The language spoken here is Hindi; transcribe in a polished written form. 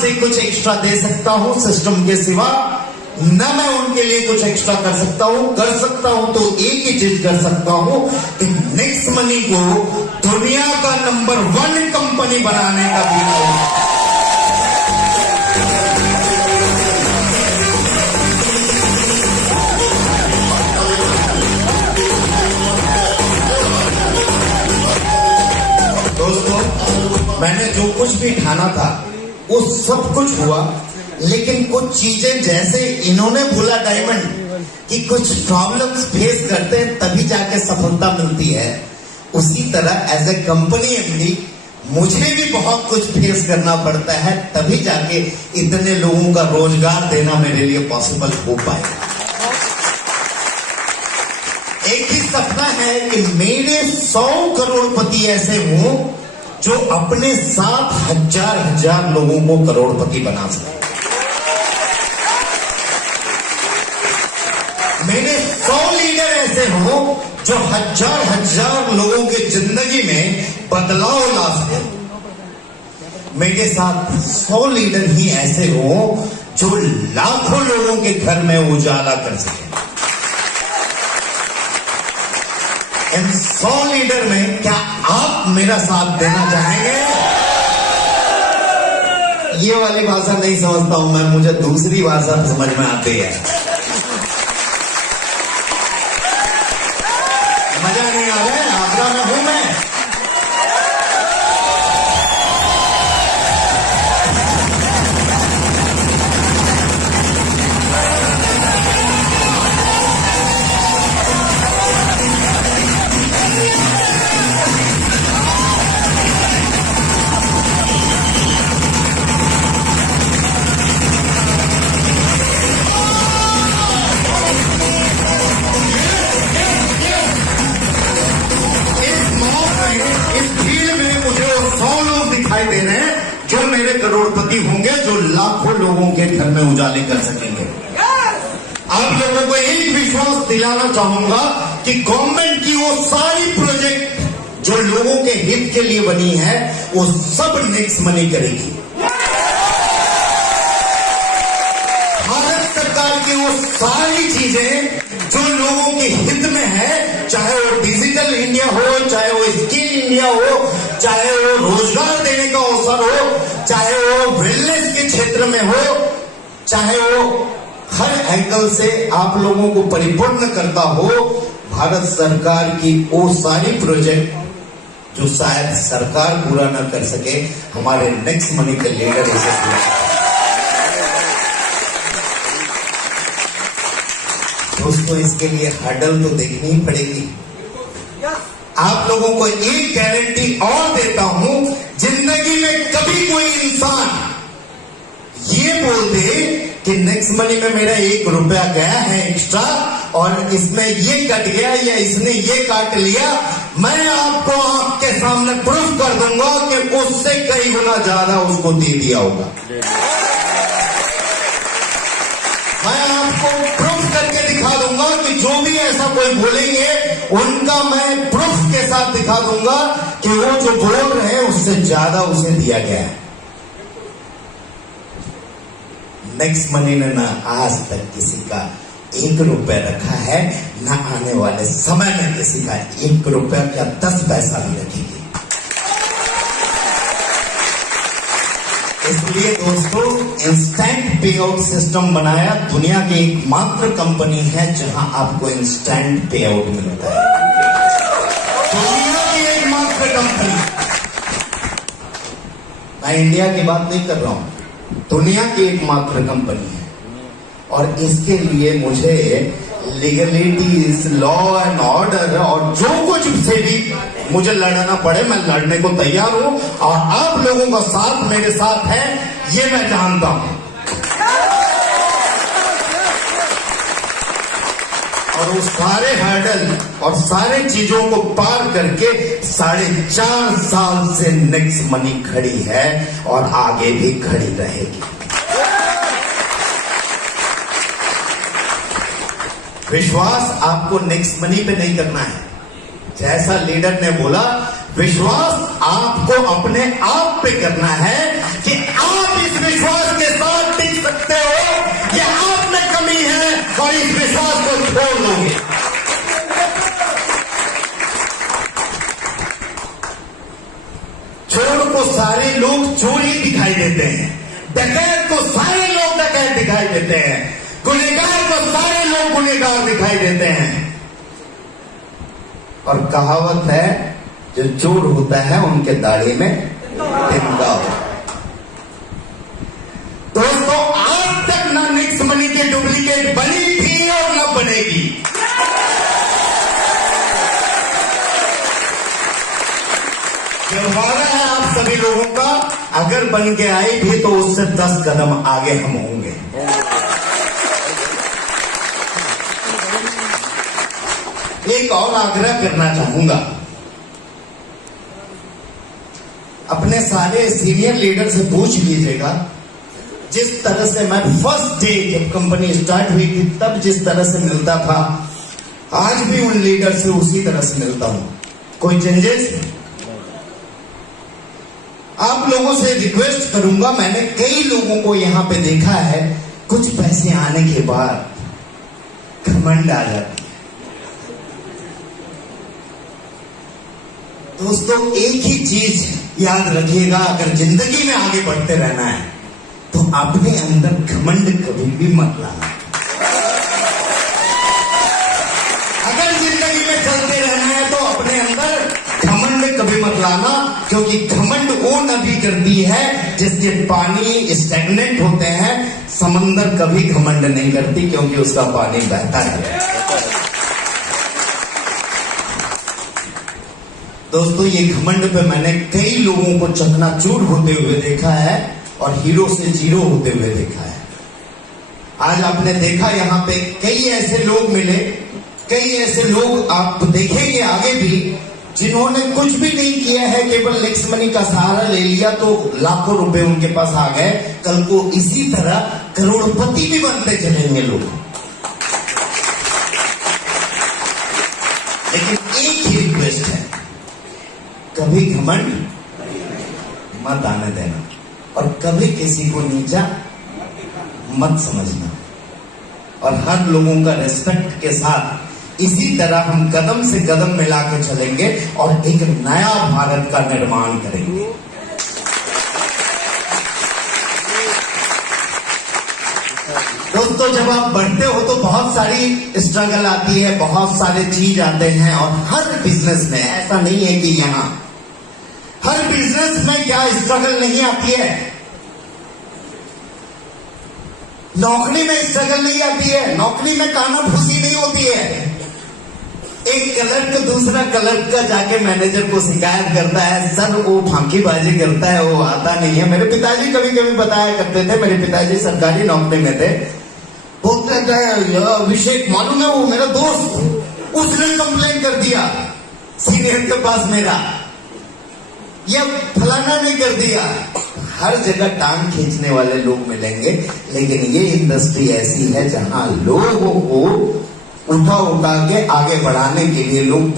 से कुछ एक्स्ट्रा दे सकता हूं सिस्टम के सिवा, न मैं उनके लिए कुछ एक्स्ट्रा कर सकता हूं तो एक ही चीज कर सकता हूं कि नेक्स्ट मनी को दुनिया का नंबर 1 कंपनी बनाने का भी मैंने जो कुछ भी ठाना था वो सब कुछ हुआ, लेकिन कुछ चीजें जैसे इन्होंने बोला डायमंड कि कुछ प्रॉब्लम्स फेस करते हैं तभी जाके सफलता मिलती है, उसी तरह एज ए कंपनी एमडी मुझे भी बहुत कुछ फेस करना पड़ता है तभी जाके इतने लोगों का रोजगार देना मेरे लिए पॉसिबल हो पाए। एक ही सपना है कि मेरे 100 करोड़पति ऐसे हों जो अपने साथ हजार लोगों को करोड़पति बना सके। मेरे 100 लीडर ऐसे हों जो हजार लोगों के जिंदगी में बदलाव ला सके। मेरे साथ 100 लीडर ही ऐसे हों जो लाखों लोगों के घर में उजाला कर सके। इन 100 लीडर में क्या आप मेरा साथ देना चाहेंगे? ये वाली भाषा नहीं समझता हूं मैं, मुझे दूसरी भाषा समझ में आती है। मजा नहीं आ रहा है? आगरा में हूं मैं। दे रहे हैं जो मेरे करोड़पति होंगे, जो लाखों लोगों के घर में उजाले कर सकेंगे। आप लोगों को एक विश्वास दिलाना चाहूंगा कि गवर्नमेंट की वो सारी प्रोजेक्ट जो लोगों के हित के लिए बनी है वो सब नेक्स्ट मनी करेगी। भारत सरकार की वो सारी चीजें जो लोगों के हित में है, चाहे वो डिजिटल इंडिया हो, चाहे वो स्किल इंडिया हो, चाहे वो रोजगार देने का अवसर हो, चाहे वो वेलनेस के क्षेत्र में हो, चाहे वो हर एंगल से आप लोगों को परिपूर्ण करता हो, भारत सरकार की वो सारी प्रोजेक्ट जो शायद सरकार पूरा न कर सके, हमारे नेक्स्ट मनी के लीडर इसे पूरा। दोस्तों, इसके लिए हर्डल तो देखनी ही पड़ेगी। आप लोगों को एक गारंटी और देता हूं, जिंदगी में कभी कोई इंसान ये बोल दे कि नेक्स्ट मनी में मेरा 1 रुपया गया है एक्स्ट्रा और इसमें ये कट गया या इसने ये काट लिया, मैं आपको आपके सामने प्रूफ कर दूंगा कि उससे कई गुना ज्यादा उसको दे दिया होगा। मैं आपको प्रूफ करके दिखा दूंगा कि जो भी ऐसा कोई बोलेंगे उनका मैं प्रूफ के साथ दिखा दूंगा कि वो जो बोल रहे हैं उससे ज्यादा उसे दिया गया है। नेक्स्ट मनी ने ना आज तक किसी का 1 रुपया रखा है, ना आने वाले समय में किसी का 1 रुपया का 10 पैसा भी रखेगी। इसलिए दोस्तों, इंस्टेंट पे आउट सिस्टम बनाया, दुनिया की एकमात्र कंपनी है जहां आपको इंस्टेंट पे आउट मिलता है। दुनिया की एकमात्र कंपनी, मैं इंडिया की बात नहीं कर रहा हूं, दुनिया की एकमात्र कंपनी है। और इसके लिए मुझे लीगलिटीज, लॉ एंड ऑर्डर और जो कुछ से भी मुझे लड़ना पड़े, मैं लड़ने को तैयार हूं। और आप लोगों का साथ मेरे साथ है, ये मैं जानता हूं। और वो सारे हर्डल और सारे चीजों को पार करके 4.5 साल से नेक्स्ट मनी खड़ी है और आगे भी खड़ी रहेगी। विश्वास आपको नेक्स्ट मनी पे नहीं करना है, जैसा लीडर ने बोला, विश्वास आपको अपने आप पे करना है कि आप इस विश्वास इस विश्वास को छोड़ दोगे। चोर को सारे लोग चोर ही दिखाई देते हैं, डकैत को सारे लोग डकैत दिखाई देते हैं, गुनहगार को सारे लोग गुनहगार दिखाई देते हैं। और कहावत है, जो चोर होता है उनके दाढ़ी में तिनका होता है। दोस्तों, आज तक ना निक्स मनी की डुप्लीकेट बनी थी और ना बनेगी। जो वादा है आप सभी लोगों का, अगर बन के आई भी तो उससे 10 कदम आगे हम होंगे। एक और आग्रह करना चाहूंगा, अपने सारे सीनियर लीडर से पूछ लीजिएगा, जिस तरह से मैं फर्स्ट डे जब कंपनी स्टार्ट हुई थी तब जिस तरह से मिलता था, आज भी उन लीडर से उसी तरह से मिलता हूं। कोई चेंजेस? आप लोगों से रिक्वेस्ट करूंगा, मैंने कई लोगों को यहां पे देखा है, कुछ पैसे आने के बाद घमंड आ जाती है। दोस्तों, एक ही चीज याद रखिएगा, अगर जिंदगी में आगे बढ़ते रहना है तो अपने अंदर घमंड कभी भी मत लाना। अगर जिंदगी में चलते रहना है तो अपने अंदर घमंड कभी मत लाना, क्योंकि घमंड वो नदी करती है जिसके पानी स्टैग्नेंट होते हैं। समंदर कभी घमंड नहीं करती, क्योंकि उसका पानी बहता है। दोस्तों, ये घमंड पे मैंने कई लोगों को चकनाचूर होते हुए देखा है और हीरो से जीरो होते हुए देखा है। आज आपने देखा यहाँ पे कई ऐसे लोग मिले, कई ऐसे लोग आप देखेंगे आगे भी, जिन्होंने कुछ भी नहीं किया है, केवल निक्स मनी का सहारा ले लिया तो लाखों रुपए उनके पास आ गए। कल को इसी तरह करोड़पति भी बनते चलेंगे लोग। लेकिन एक ही रिक्वेस्ट है, कभी घमंड मत आने देना और कभी किसी को नीचा मत समझना, और हर लोगों का रिस्पेक्ट के साथ इसी तरह हम कदम से कदम मिला के चलेंगे और एक नया भारत का निर्माण करेंगे। दोस्तों, जब आप बढ़ते हो तो बहुत सारी स्ट्रगल आती है, बहुत सारे चीज आते हैं, और हर बिजनेस में ऐसा नहीं है कि यहाँ हर बिजनेस में क्या स्ट्रगल नहीं आती है। नौकरी में स्ट्रगल नहीं आती है, नौकरी में काना फूसी नहीं होती है। एक क्लर्क दूसरा क्लर्क का जाके मैनेजर को शिकायत करता है, सर वो फांकीबाजी करता है, वो आता नहीं है। मेरे पिताजी कभी कभी बताया करते थे, मेरे पिताजी सरकारी नौकरी में थे, बोलते थे, अभिषेक मालूम है वो मेरा दोस्त, उसने कंप्लेन कर दिया सीनियर के पास मेरा, या फलाना ने कर दिया। हर जगह टांग खींचने वाले लोग मिलेंगे, लेकिन ये इंडस्ट्री ऐसी है जहां लोगों को उठा उठा के आगे बढ़ाने के लिए लोग